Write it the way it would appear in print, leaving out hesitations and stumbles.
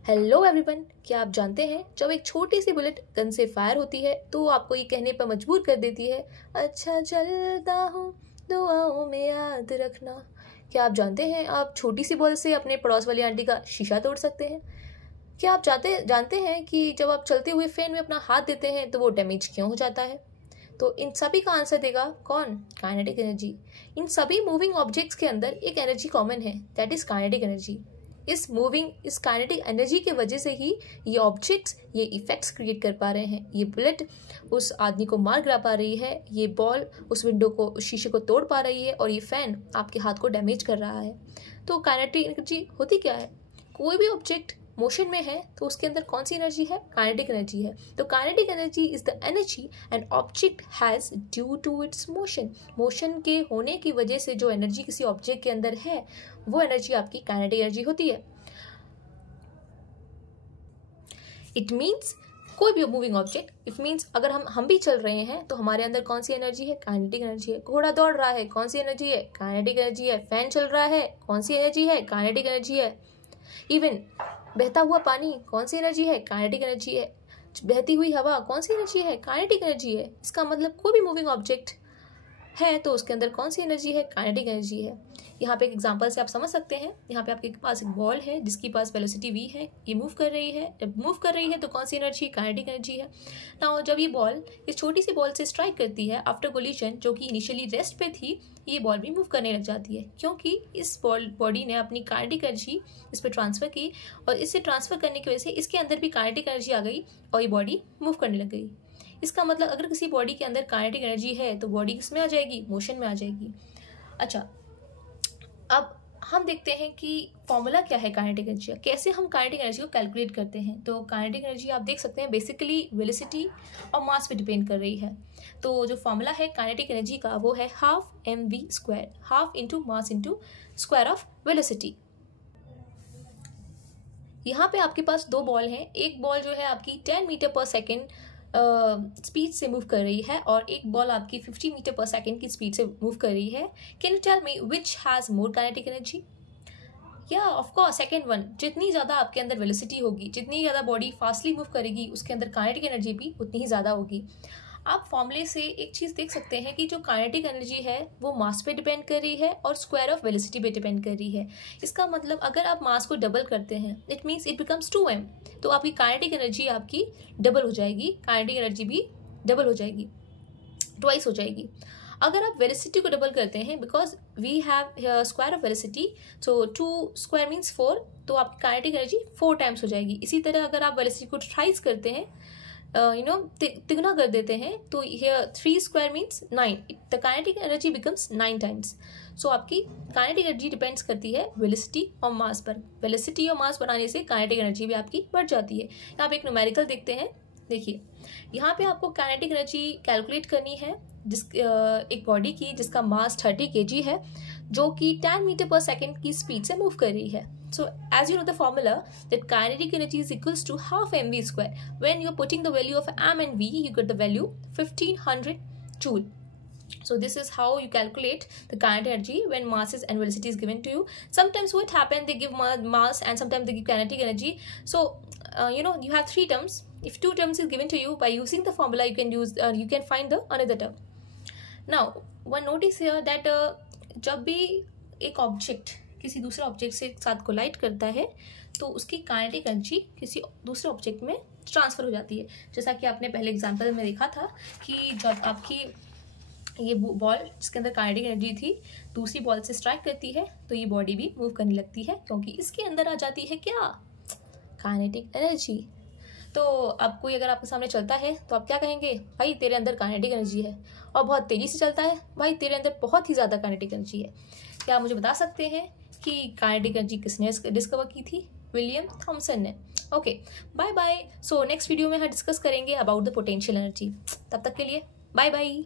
Hello everyone, क्या आप जानते हैं जब एक छोटी सी बुलेट गन से फायर होती है तो वो आपको ये कहने पर मजबूर कर देती है, अच्छा चलता हूँ दुआओं में याद रखना। क्या आप जानते हैं आप छोटी सी बॉल से अपने पड़ोस वाली आंटी का शीशा तोड़ सकते हैं? क्या आप जानते हैं कि जब आप चलते हुए फैन में अपना हाथ देते हैं तो वो डैमेज क्यों हो जाता है? तो इन सभी का आंसर देगा कौन? Kinetic energy. इन सभी मूविंग ऑब्जेक्ट्स के अंदर एक एनर्जी कॉमन है, दैट इज काइनेटिक एनर्जी। इस काइनेटिक एनर्जी की वजह से ही ये ऑब्जेक्ट्स ये इफेक्ट्स क्रिएट कर पा रहे हैं। ये बुलेट उस आदमी को मार गिरा पा रही है, ये बॉल उस विंडो को, उस शीशे को तोड़ पा रही है, और ये फैन आपके हाथ को डैमेज कर रहा है। तो काइनेटिक एनर्जी होती क्या है? कोई भी ऑब्जेक्ट मोशन में है तो उसके अंदर कौन सी एनर्जी है? काइनेटिक एनर्जी है। तो kinetic energy is the energy an object has due to its motion. Motion के होने की वजह से जो एनर्जी किसी ऑब्जेक्ट के अंदर है वो एनर्जी आपकी काइनेटिक एनर्जी होती है। इट मीन्स कोई भी मूविंग ऑब्जेक्ट, इट मीन्स अगर हम भी चल रहे हैं तो हमारे अंदर कौन सी एनर्जी है? काइनेटिक एनर्जी है। घोड़ा दौड़ रहा है, कौन सी एनर्जी है? काइनेटिक एनर्जी है। फैन चल रहा है, कौन सी एनर्जी है? काइनेटिक एनर्जी है। इवन बहता हुआ पानी, कौन सी एनर्जी है? काइनेटिक एनर्जी है। बहती हुई हवा, कौन सी एनर्जी है? काइनेटिक एनर्जी है। इसका मतलब कोई भी मूविंग ऑब्जेक्ट है तो उसके अंदर कौन सी एनर्जी है? काइनेटिक एनर्जी है। यहाँ पे एक एग्जांपल से आप समझ सकते हैं। यहाँ पे आपके पास एक बॉल है जिसके पास वेलोसिटी v है, ये मूव कर रही है। जब मूव कर रही है तो कौन सी एनर्जी? काइनेटिक एनर्जी है। नाउ जब ये बॉल इस छोटी सी बॉल से स्ट्राइक करती है आफ्टर कोलिजन, जो कि इनिशियली रेस्ट पे थी, ये बॉल भी मूव करने लग जाती है क्योंकि इस बॉडी ने अपनी काइनेटिक एनर्जी इस पर ट्रांसफर की, और इससे ट्रांसफर करने की वजह से इसके अंदर भी काइनेटिक एनर्जी आ गई और ये बॉडी मूव करने लग गई। इसका मतलब अगर किसी बॉडी के अंदर काइनेटिक एनर्जी है तो बॉडी किसमें आ जाएगी? मोशन में आ जाएगी। अच्छा, अब हम देखते हैं कि फॉर्मूला क्या है काइनेटिक एनर्जी का, कैसे हम काइनेटिक एनर्जी को कैलकुलेट करते हैं। तो काइनेटिक एनर्जी आप देख सकते हैं बेसिकली वेलोसिटी और मास पे डिपेंड कर रही है। तो जो फॉर्मूला है काइनेटिक एनर्जी का वो है half mv², half into mass into square of velocity. यहाँ पे आपके पास दो बॉल हैं। एक बॉल जो है आपकी 10 मीटर पर सेकेंड स्पीड से मूव कर रही है और एक बॉल आपकी 50 मीटर पर सेकेंड की स्पीड से मूव कर रही है। Can you tell me which has more kinetic energy? या ऑफ कोर्स सेकेंड वन। जितनी ज़्यादा आपके अंदर वेलोसिटी होगी, जितनी ज़्यादा बॉडी फास्टली मूव करेगी, उसके अंदर काइनेटिक एनर्जी भी उतनी ही ज़्यादा होगी। आप फॉर्मूले से एक चीज़ देख सकते हैं कि जो काइनेटिक एनर्जी है वो मास पे डिपेंड कर रही है और स्क्वायर ऑफ वेलोसिटी पे डिपेंड कर रही है। इसका मतलब अगर आप मास को डबल करते हैं it means it becomes 2m, तो आपकी काइनेटिक एनर्जी आपकी डबल हो जाएगी, काइनेटिक एनर्जी भी डबल हो जाएगी, ट्वाइस हो जाएगी। अगर आप वेलोसिटी को डबल करते हैं, because we have square of velocity, so 2 square means 4, तो आपकी काइनेटिक एनर्जी 4 टाइम्स हो जाएगी। इसी तरह अगर आप वेलोसिटी को ट्राइस करते हैं, तिगुना कर देते हैं, तो here 3 square means 9, the kinetic energy becomes 9 times. So आपकी काइनेटिक एनर्जी डिपेंड्स करती है वेलोसिटी और मास पर। वेलोसिटी और मास बढ़ाने से काइनेटिक एनर्जी भी आपकी बढ़ जाती है। यहाँ पे एक न्यूमेरिकल देखते हैं। देखिए यहाँ पे आपको काइनेटिक एनर्जी कैलकुलेट करनी है एक बॉडी की जिसका मास 30 kg है, जो कि 10 मीटर पर सेकेंड की स्पीड से मूव कर रही है। So as you know the formula that kinetic energy is equals to half mv². When you're putting the value of m and v, you get the value 1500 joule. So this is how you calculate the kinetic energy when masses and velocity is given to you. Sometimes what happens, they give mass and sometimes they give kinetic energy. So you have 3 terms. If 2 terms is given to you, by using the formula you can use you can find the another term. Now one notice here that जब भी एक object किसी दूसरे object से साथ collide करता है तो उसकी काइनेटिक एनर्जी किसी दूसरे ऑब्जेक्ट में ट्रांसफर हो जाती है। जैसा कि आपने पहले एग्जांपल में देखा था कि जब आपकी ये बॉल जिसके अंदर काइनेटिक एनर्जी थी दूसरी बॉल से स्ट्राइक करती है तो ये बॉडी भी मूव करने लगती है क्योंकि इसके अंदर आ जाती है क्या? Kinetic energy. तो अब कोई अगर आपके सामने चलता है तो आप क्या कहेंगे? भाई तेरे अंदर काइनेटिक एनर्जी है। और बहुत तेज़ी से चलता है, भाई तेरे अंदर बहुत ही ज़्यादा काइनेटिक एनर्जी है। क्या आप मुझे बता सकते हैं कि काइनेटिक एनर्जी किसने डिस्कवर की थी? विलियम थॉमसन ने। Okay, bye bye. So next video में हम डिस्कस करेंगे अबाउट द पोटेंशियल एनर्जी। तब तक के लिए बाय बाय।